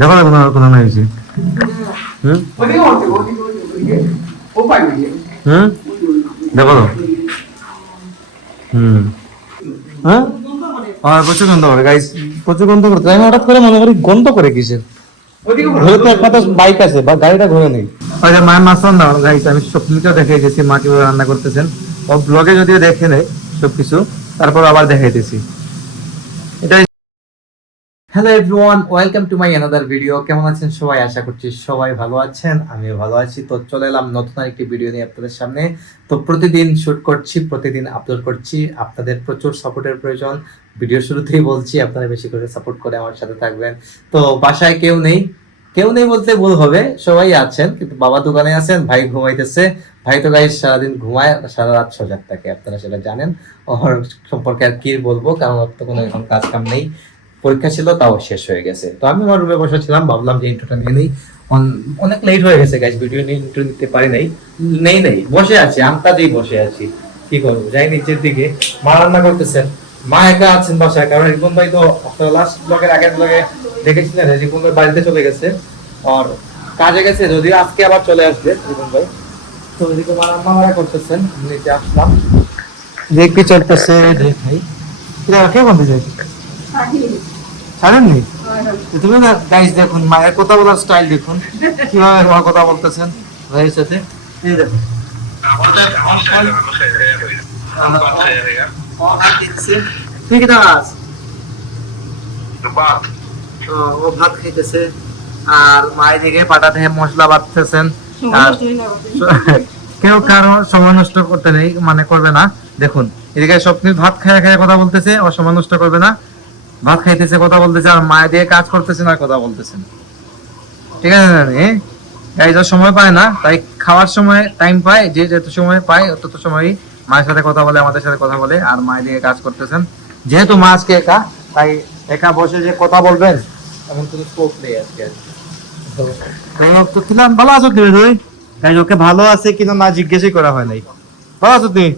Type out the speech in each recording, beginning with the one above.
দেখো না কোনো না হয়েছে। হুম হুম দেখো তো। হুম হ্যাঁ প্রচুর গন্ধ করে গাইস, প্রচুর গন্ধ করতে। আমি হঠাৎ করে মনে করি গন্ধ করে কিসের, ঘরে তো একমাত্র বাইক আছে বা গাড়িটা ঘরে নেই। আচ্ছা মায়ের মাছ রান্না গাইস, আমি স্বপ্নটা দেখাইতেছি মা কিভাবে রান্না করতেছেন। ও ব্লগে যদিও দেখে নেই সবকিছু, তারপর আবার দেখাইতেছি। এটাই। Hello everyone, welcome to my another video. কেমন আছেন সবাই? আশা করছি সবাই ভালো আছেন, আমিও ভালো আছি। তো চলে এলাম নতুন আরেকটি ভিডিও নিয়ে আপনাদের সামনে। তো প্রতিদিন শুট করছি, প্রতিদিন আপলোড করছি। আপনাদের প্রচুর সাপোর্টের প্রয়োজন। ভিডিও শুরুতেই বলছি, আপনারা বেশি করে সাপোর্ট করে আমার সাথে থাকবেন। তো বাসায় কেউ নেই, কেউ নেই বলতে ভুল হবে, সবাই আছেন, কিন্তু বাবা দোকানে আছেন, ভাই ঘুমাইতেছে। ভাই তো গাইস সারাদিন ঘুমায়, সারা রাত সজাগ থাকে, আপনারা সেটা জানেন। ওর সম্পর্কে আর কি বলবো, কারণ ওর তো কোনো এখন কাজ কাম নেই। পরীক্ষা ছিল, তাও শেষ হয়ে গেছে। তো আমি আমার রুমে বসেছিলাম, ভাবলাম যে ইন্ট্রোটা নিয়ে নেই। অনেক লেট হয়ে গেছে গাইস, ভিডিও নিয়ে ইন্ট্রো নিতে পারি নাই। নেই বসে আছি, আমতাজেই বসে আছি। কি করবো, যাই নিচের দিকে। মা রান্না করতেছেন, মা একা আছেন বাসায়, কারণ রিপন ভাই তো আপনারা লাস্ট ব্লগের আগের ব্লগে দেখেছিলেন রিপন ভাই বাড়িতে চলে গেছে, আর কাজে গেছে, যদিও আজকে আবার চলে আসবে রিপন ভাই। তো ওইদিকে মা রান্না করতেছেন, নিচে আসলাম, দেখ কি চলতেছে। দেখ ভাই কে বলতে চাইছি ছাড়েননি তুমি না গাইস, দেখুন মায়ের কথা বলার স্টাইল দেখুন, কিভাবে মা কথা বলতেছেন ভাইয়ের সাথে। এই দেখুন তুই কি দাস ও ভাত খাইতেছে, আর মায়ের দিকে পাটাতে মশলা বাটতেছেন। আর কেউ কারো সময় নষ্ট করতে নেই, মানে করবে না। দেখুন এদিকে স্বপ্নের ভাত খায় খায় কথা বলতেছে, ও সময় নষ্ট করবে না। ভাত খাইতেছে, কথা বলতেছে, আর মায়ের দিয়ে কাজ করতেছেন আর কথা বলতেছেন। ঠিক আছে গাইজ, সময় পায় না, তাই খাওয়ার সময় টাইম পায়, যে যত সময় পায় তত সময়ই মায়ের সাথে কথা বলে, আমাদের সাথে কথা বলে, আর মায়ের দিয়ে কাজ করতেছেন। যেহেতু মা আজকে একা, তাই একা বসে যে কথা বলবেন এমন কোনো স্কোপ নেই আজকে। তো ছিলাম ভালো আছো তুমি? তুই গাইজ ওকে ভালো আছে কিনা না জিজ্ঞেসই করা হয় নাই। ভালো আছো তুমি?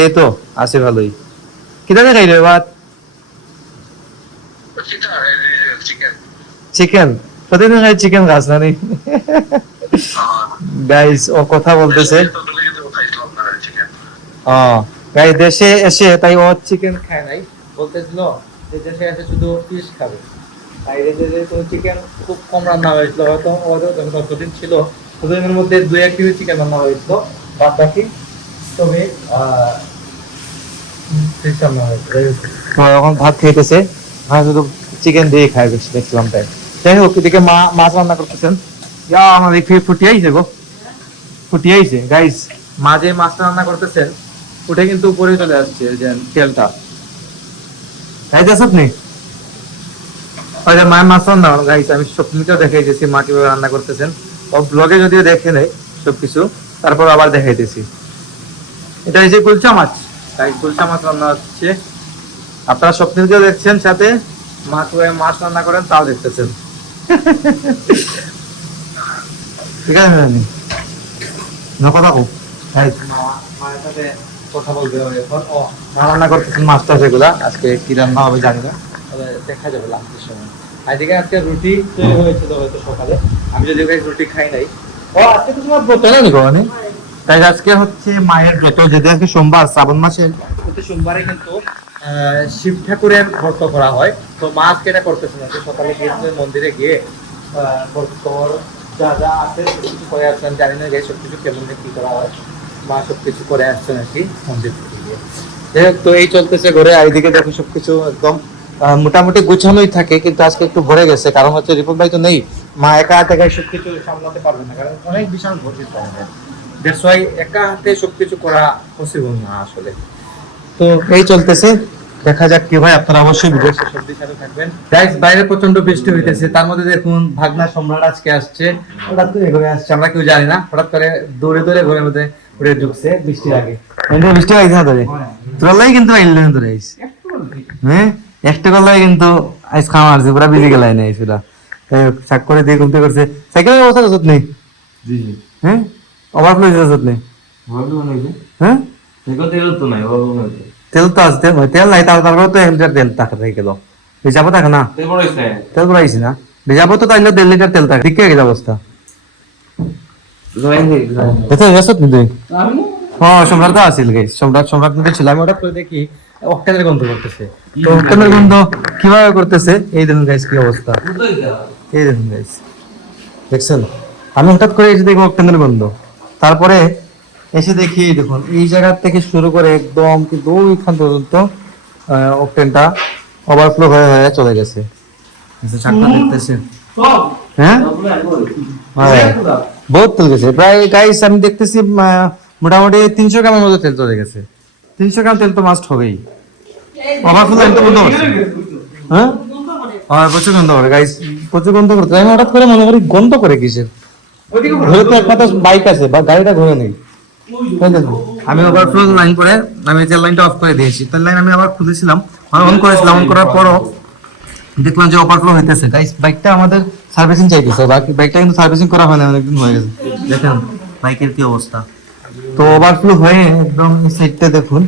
এই তো আছি ভালোই। কিভাবে খাইলে ভাত? চিকেন? প্রতিদিন খাই চিকেন, খাস না নি? গাইস ও কথা বলতেছে, ও গাই দেশে এসে তাই ও চিকেন খায় নাই, বলতেছিল যে দেশে এসে শুধু ফিশ খাবে। তাই দেশে কোনো চিকেন খুব কম রান্না হয়েছিল, হয়তো ওদের যখন ততদিন ছিল ততদিনের মধ্যে 2-1 কেজি চিকেন রান্না হয়েছিল, বাদ বাকি তবে এখন ভাত খাইতেছে, শুধু চিকেন দিয়ে খাই বেশি দেখছিলাম। তাই যাই হোক, এদিকে মা মাছ রান্না করতেছেন। আমার ফুটিয়াইছে গো, ফুটিয়াইছে গাইস। মা যে মাছটা রান্না করতেছেন উঠে কিন্তু উপরে চলে আসছে যে তেলটা। খাইতেছ আপনি? মায়ের মাছ রান্না গাইস, আমি স্বপ্নটা দেখাইতেছি মা কিভাবে রান্না করতেছেন। ও ব্লগে যদিও দেখে নেই সবকিছু, তারপর আবার দেখাইতেছি। এটা হচ্ছে কুলচা মাছ, তাই কুলচা মাছ রান্না হচ্ছে। আপনারা স্বপ্নটিও দেখছেন, সাথে মা কিভাবে মাছ রান্না করেন তাও দেখতেছেন। ঠিক আছে কথা কো মায়ের সাথে কথা বলবে এখন। ও মা রান্না করতেছেন মাছটা, সেগুলা আজকে কি রান্না হবে জানি না, তবে দেখা যাবে লাস্টের সময়। আজকে আজকে রুটি তৈরি হয়েছিল হয়তো সকালে, আমি যদি রুটি খাই নাই। ও আজকে তো তোমার ব্রত না নি, তাই আজকে হচ্ছে মায়ের ব্রত, যেটা আজকে সোমবার, শ্রাবণ মাসের প্রতি সোমবারে কিন্তু শিব ঠাকুরের ব্রত করা হয়। তো মা আজকে এটা করতেছে না, সকালে গিয়েছিলেন মন্দিরে গিয়ে যা যা আছে সবকিছু করে আসছেন, জানি না যে সবকিছু কেমন কি করা হয়, মা সবকিছু করে আসছেন আর কি মন্দির থেকে গিয়ে। তো এই চলতেছে ঘরে, আর এদিকে দেখো সবকিছু একদম মোটামুটি গুছানোই থাকে, কিন্তু আজকে একটু ভরে গেছে, কারণ হচ্ছে রিপোর্ট ভাই তো নেই, মা একা হাতে সবকিছু সামলাতে পারবে না, কারণ অনেক বিশাল ভর্তি হবে। দ্যাটস ওয়াই একা হাতে সবকিছু করা পসিবল না আসলে। তো এই চলতেছে, দেখা যাক কি ভাই। আপনারা অবশ্যই ভিডিও শেষ অবধি সাথে থাকবেন। গাইস বাইরে প্রচন্ড বৃষ্টি হইতেছে, তার মধ্যে দেখুন ভাগনা সম্রাট আজকে আসছে, হঠাৎ করে ঘরে আসছে, আমরা কেউ জানি না, হঠাৎ করে দৌড়ে দৌড়ে ঘরের মধ্যে উড়ে ঢুকছে বৃষ্টির আগে। বৃষ্টি লাগছে না তোরে? তোরাই কিন্তু আইলে না তোরে আইস, হ্যাঁ একটা গলায় কিন্তু আইস খাওয়া আসছে, পুরা বিজি গেলাই নাই সেটা। শাক করে দিয়ে ঘুমতে করছে, সাইকেলের অবস্থা কত নেই? হ্যাঁ ওভারফ্লো দিতে নেই, হ্যাঁ তেল তো আছে, তেল নাই, তারপর তো 1 লিটার তেল টাকা থেকে গেল, রিজার্ভ থাকে না, তেল ভরাইছি না, রিজার্ভ তো তাইলে 1.5 লিটার তেল থাকে, ঠিক কি অবস্থা? দেখতে গেছো তুই? হ্যাঁ, সম্রাট তো আসিল গাইস, সম্রাট কিন্তু ছিল। আমি হঠাৎ করে দেখি অক্টেনের গন্ধ করতেছে। তো অক্টেনের গন্ধ কিভাবে করতেছে এই দেখুন গাইস, কি অবস্থা, এই দেখুন গাইস, দেখছেন? আমি হঠাৎ করে এসে দেখি অক্টেনের গন্ধ, তারপরে এসে দেখি দেখুন এই জায়গা থেকে শুরু করে একদম কিন্তু ওইখান পর্যন্ত অক্টেনটা ওভারফ্লো হয়ে হয়ে চলে গেছে। চাকটা দেখতেছে, হ্যাঁ হ্যাঁ, বহুত তেল গেছে প্রায় গাইস। আমি দেখতেছি মোটামুটি 300 গ্রামের মতো তেল চলে গেছে। 300 গ্রাম তেল তো মাস্ট হবেই। ওভারফ্লো লাইন তো বন্ধ হচ্ছে, হ্যাঁ প্রচুর গন্ধ করে গাইস, প্রচুর গন্ধ করতে। আমি হঠাৎ করে মনে করি গন্ধ করে কিসের, ঘরে তো একমাত্র বাইক আছে বা গাড়িটা ঘুরে নেই। আমি ওভারফ্লো লাইন করে আমি তেল লাইনটা অফ করে দিয়েছি। তেল লাইন আমি আবার খুলেছিলাম, অন করেছিলাম, অন করার পরও দেখলাম যে ওভারফ্লো হইতেছে গাইস। বাইকটা আমাদের সার্ভিসিং চাইতেছে, বাকি বাইকটা কিন্তু সার্ভিসিং করা হয় না, অনেকদিন হয়ে গেছে। দেখেন বাইকের কি অবস্থা। তো ওভারফ্লো হয়ে একদম এই সাইডটা দেখুন,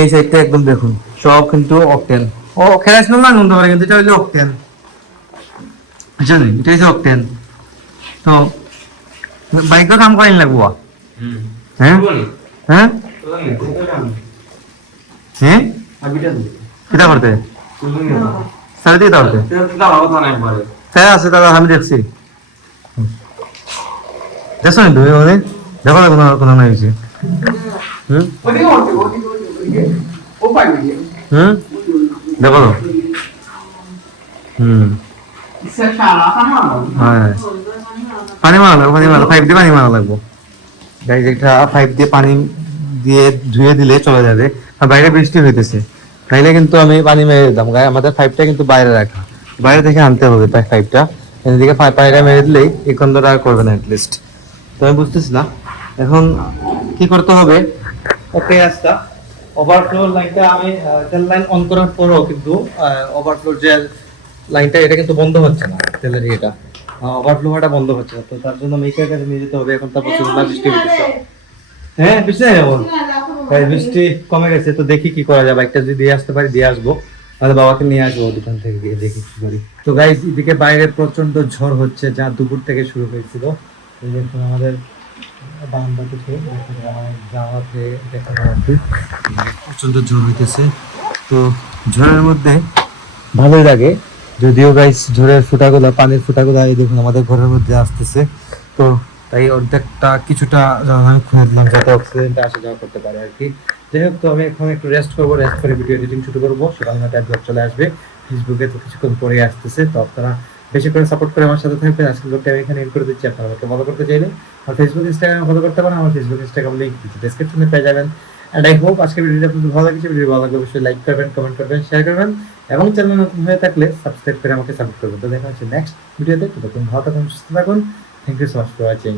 এই সাইডটা একদম দেখুন, সব কিন্তু অকটেন। ও খেলাছিল না গন্ধ করে, কিন্তু এটা হইলো অকটেন, জানেন? এটা হচ্ছে অকটেন। তো বাইকটা কাম করেন লাগবো, হ্যাঁ হ্যাঁ হ্যাঁ, কিটা করতে সাড়ে দিকে করতে হ্যাঁ আছে দাদা, আমি দেখছি। দেখো না তুমি ওদের, দেখো না কোনো কোনো নাই হয়েছে। হুম হুম, দেখো তো। হুম হ্যাঁ, পানি মারা লাগবে, পানি মারা 5 দিয়ে পানি মারা লাগবো গাইজ। এটা 5 দিয়ে পানি দিয়ে ধুয়ে দিলে চলে যাবে। আর বাইরে বৃষ্টি হইতেছে, তাইলে কিন্তু আমি পানি মেরে দিতাম গায়ে। আমাদের 5টা কিন্তু বাইরে রাখা, বাইরে থেকে আনতে হবে তাই 5টা। এদিকে পায়রা মেরে দিলেই এই গন্ধটা আর করবে না অ্যাটলিস্ট। তো আমি বুঝতেছি না এখন কি করতে হবে। ওকে আচ্ছা, ওভারফ্লো লাইনটা আমি তেল লাইন অন করার পরও কিন্তু ওভারফ্লো যে লাইনটা এটা কিন্তু বন্ধ হচ্ছে না, তেলের এটা ওভারফ্লোটা বন্ধ হচ্ছে না। তো তার জন্য মেকার কাছে নিয়ে যেতে হবে। এখন তারপর বৃষ্টি হচ্ছে, হ্যাঁ বৃষ্টি নেই এখন, বৃষ্টি কমে গেছে। তো দেখি কি করা যায়, বাইকটা যদি দিয়ে আসতে পারি দিয়ে আসবো, তাহলে বাবাকে নিয়ে আসবো দোকান থেকে গিয়ে, দেখি কি করি। তো গাইস এদিকে বাইরে প্রচন্ড ঝড় হচ্ছে, যা দুপুর থেকে শুরু হয়েছিল। এই দেখুন আমাদের বারান্দা থেকে যাওয়াতে দেখা যাচ্ছে প্রচন্ড ঝড় হইতেছে। তো ঝড়ের মধ্যে ভালোই লাগে, যদিও গাইস ঝড়ের ফুটাগুলো, পানির ফুটাগুলো এই দেখুন আমাদের ঘরের মধ্যে আসতেছে। তো তাই অর্ধেকটা কিছুটা আমি খুলে দিলাম যাতে অক্সিজেনটা আসা যাওয়া করতে পারে আর কি। যাই হোক, তো আমি এখন একটু রেস্ট করবো, রেস্ট করে ভিডিও এডিটিং শুরু করবো। সকাল 9টায় ব্লগ চলে আসবে ফেসবুকে, তো কিছুক্ষণ পরে আসতেছে। তো আপনারা বেশি করে সাপোর্ট করে আমার সাথে থাকবেন। আজকের ব্লগটা আমি এখানে এন্ড করে দিচ্ছি। আপনারা আমাকে ফলো করতে চাইলে আমার ফেসবুক ইনস্টাগ্রামে ফলো করতে পারেন। আমার ফেসবুক ইনস্টাগ্রাম লিংক ডেসক্রিপশনে পেয়ে যাবেন। এন্ড আই হোপ আজকের ভিডিওটা আপনাদের ভালো লাগছে। ভিডিও ভালো লাগলে অবশ্যই লাইক করবেন, কমেন্ট করবেন, শেয়ার করবেন এবং চ্যানেল নতুন হয়ে থাকলে সাবস্ক্রাইব করে আমাকে সাপোর্ট করবেন। তো দেখা হচ্ছে নেক্সট ভিডিওতে। ততক্ষণ ভালো থাকুন, সুস্থ থাকুন। Thank you so much for watching.